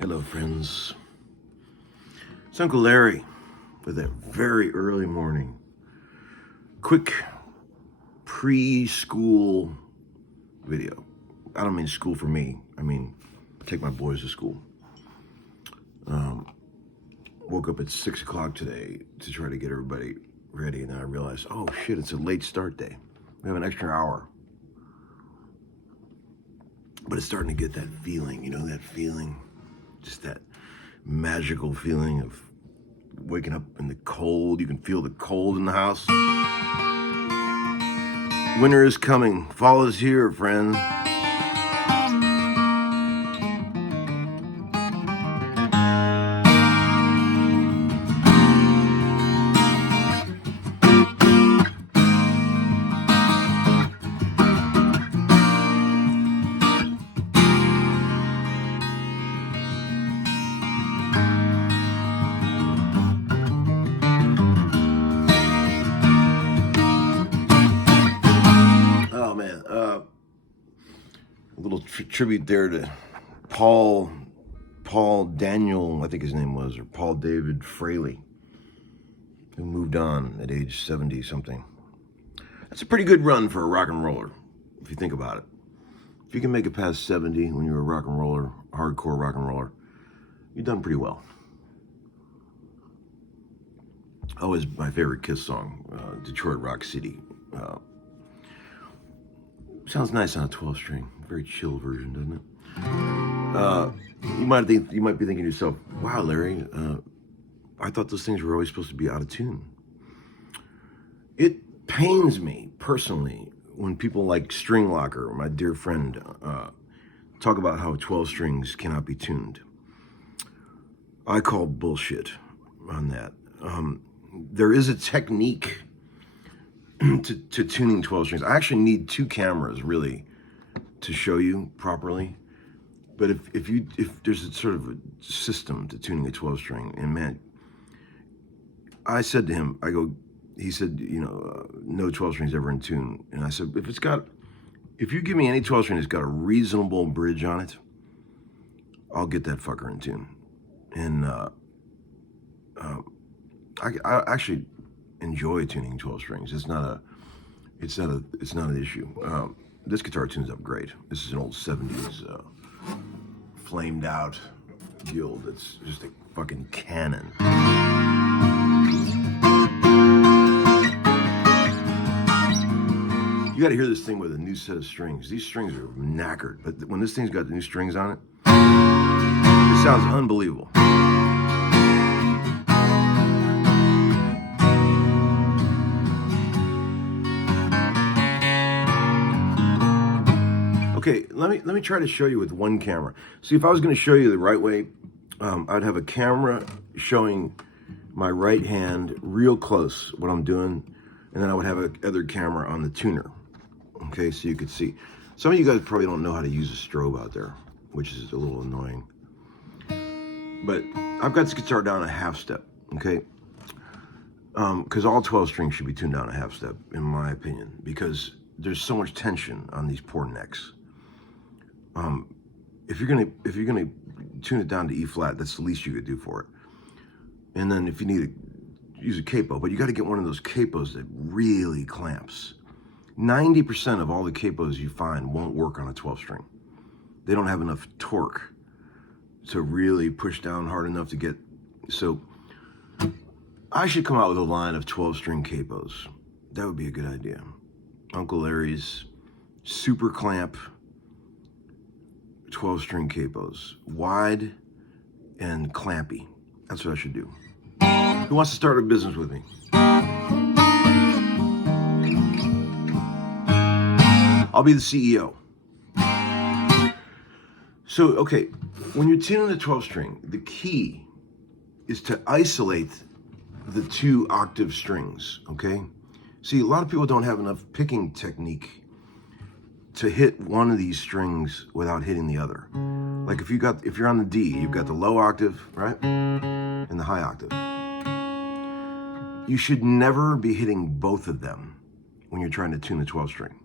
Hello, friends. It's Uncle Larry with a very early morning, quick preschool video. I don't mean school for me. I mean, take my boys to school. Woke up at 6 o'clock today to try to get everybody ready, and then I realized, oh shit, it's a late start day. We have an extra hour. But it's starting to get that feeling, that feeling, just that magical feeling of waking up in the cold. You can feel the cold in the house. Winter is coming. Fall is here, friends. Oh man, a little tribute there to Paul Daniel, I think his name was, or Paul David Frehley, who moved on at age 70 something. That's a pretty good run for a rock and roller, if you think about it. If you can make it past 70 when you're a rock and roller, hardcore rock and roller, you've done pretty well. Always my favorite Kiss song, Detroit Rock City. Sounds nice on a 12-string. Very chill version, doesn't it? You might be thinking to yourself, wow, Larry, I thought those things were always supposed to be out of tune. It pains me personally when people like String Locker, my dear friend, talk about how 12 strings cannot be tuned. I call bullshit on that. There is a technique to tuning 12 strings. I actually need two cameras really to show you properly. But if there's a sort of a system to tuning a 12 string, and man, I said to him, he said, no 12 strings ever in tune. And I said, if you give me any 12 string that's got a reasonable bridge on it, I'll get that fucker in tune. And I actually enjoy tuning 12 strings. It's not an issue. This guitar tunes up great. This is an old 70s flamed out Guild. It's just a fucking cannon. You got to hear this thing with a new set of strings. These strings are knackered, but when this thing's got the new strings on it, it sounds unbelievable. Okay, let me try to show you with one camera. See, if I was going to show you the right way, I'd have a camera showing my right hand real close what I'm doing, and then I would have a other camera on the tuner. Okay, so you could see. Some of you guys probably don't know how to use a strobe out there, which is a little annoying. But I've got this guitar down a half step, okay? Because all 12 strings should be tuned down a half step, in my opinion, because there's so much tension on these poor necks. If you're gonna tune it down to E flat, that's the least you could do for it. And then if you need to use a capo, but you got to get one of those capos that really clamps. 90% of all the capos you find won't work on a 12 string. They don't have enough torque to really push down hard enough to get. So I should come out with a line of 12 string capos. That would be a good idea. Uncle Larry's super clamp 12 string capos, wide and clampy. That's what I should do. Who wants to start a business with me? I'll be the CEO. So, okay, when you're tuning the 12 string, the key is to isolate the two octave strings, okay? See, a lot of people don't have enough picking technique to hit one of these strings without hitting the other. Like if you're on the D, you've got the low octave, right? And the high octave. You should never be hitting both of them when you're trying to tune the 12 string.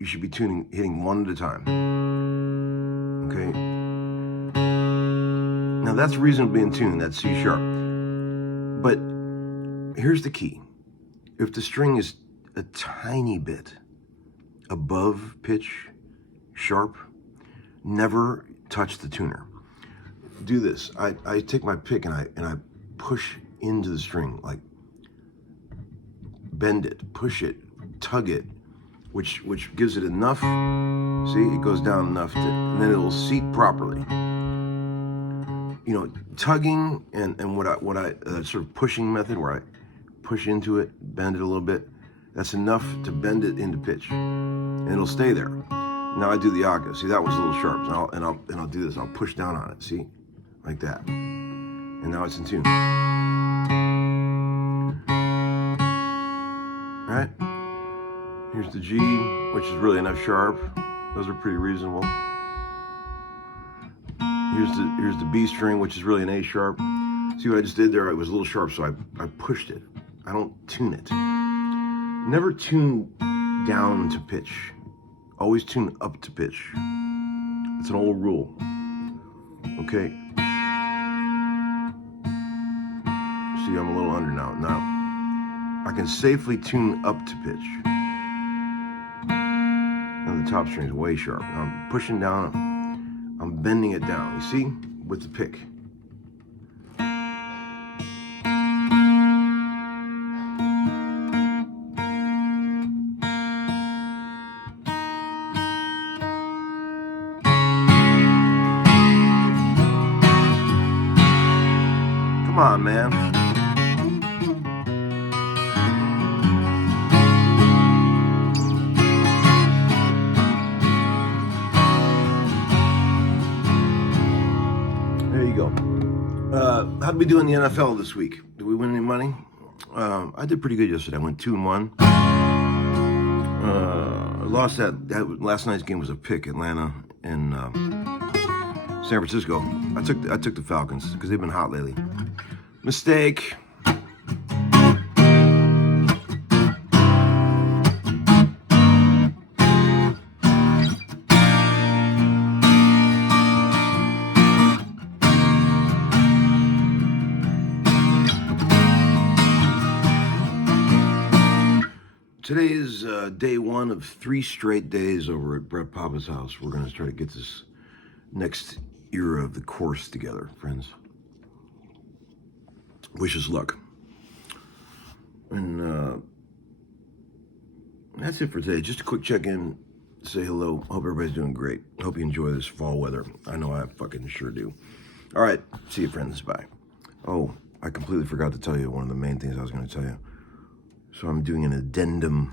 You should be hitting one at a time. Okay? Now that's reasonably in tune, that's C sharp. But here's the key. If the string is a tiny bit above pitch, sharp, never touch the tuner. Do this. I take my pick and I push into the string, like bend it, push it, tug it, which gives it enough. See, it goes down enough and then it'll seat properly. You know, tugging and what I sort of pushing method where I push into it, bend it a little bit, that's enough to bend it into pitch, and it'll stay there. Now I do the octave. See, that was a little sharp, and I'll do this. I'll push down on it. See, like that, and now it's in tune. All right. Here's the G, which is really enough sharp. Those are pretty reasonable. Here's the B string, which is really an A sharp. See what I just did there? It was a little sharp, so I pushed it. I don't tune it. Never tune down to pitch. Always tune up to pitch. It's an old rule. Okay. See, I'm a little under now. Now, I can safely tune up to pitch. Now the top string is way sharp. Now I'm pushing down. I'm bending it down, you see, with the pick. Come on, man. How'd we do in the NFL this week? Did we win any money? I did pretty good yesterday. I went 2-1. Lost that last night's game was a pick, Atlanta and San Francisco. I took the Falcons because they've been hot lately. Mistake. Today is day one of 3 straight days over at Brett Papa's house. We're going to try to get this next era of the course together, friends. Wish us luck. And that's it for today. Just a quick check-in, say hello. Hope everybody's doing great. Hope you enjoy this fall weather. I know I fucking sure do. All right, see you, friends. Bye. Oh, I completely forgot to tell you one of the main things I was going to tell you. So I'm doing an addendum.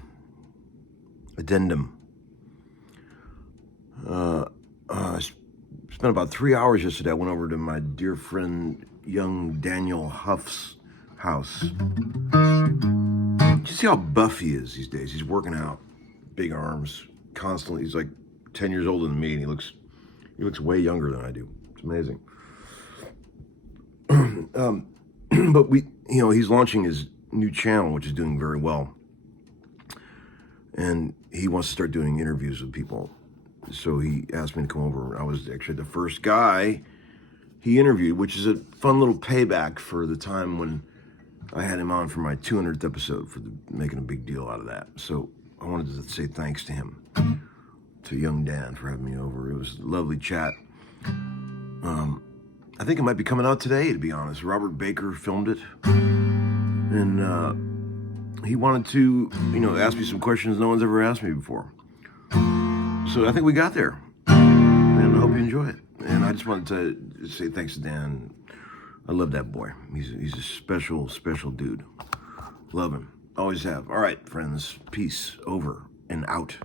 I spent about 3 hours yesterday. I went over to my dear friend, young Daniel Huff's house. You see how buff he is these days? He's working out, big arms, constantly. He's like 10 years older than me, and he looks way younger than I do. It's amazing. But he's launching his new channel, which is doing very well, and he wants to start doing interviews with people. So he asked me to come over. I was actually the first guy he interviewed, which is a fun little payback for the time when I had him on for my 200th episode, for making a big deal out of that. So I wanted to say thanks to him, to young Dan, for having me over. It was a lovely chat. I think it might be coming out today, to be honest. Robert Baker filmed it. And he wanted to, ask me some questions no one's ever asked me before. So I think we got there. And I hope you enjoy it. And I just wanted to say thanks to Dan. I love that boy. He's a special, special dude. Love him. Always have. All right, friends. Peace. Over and out.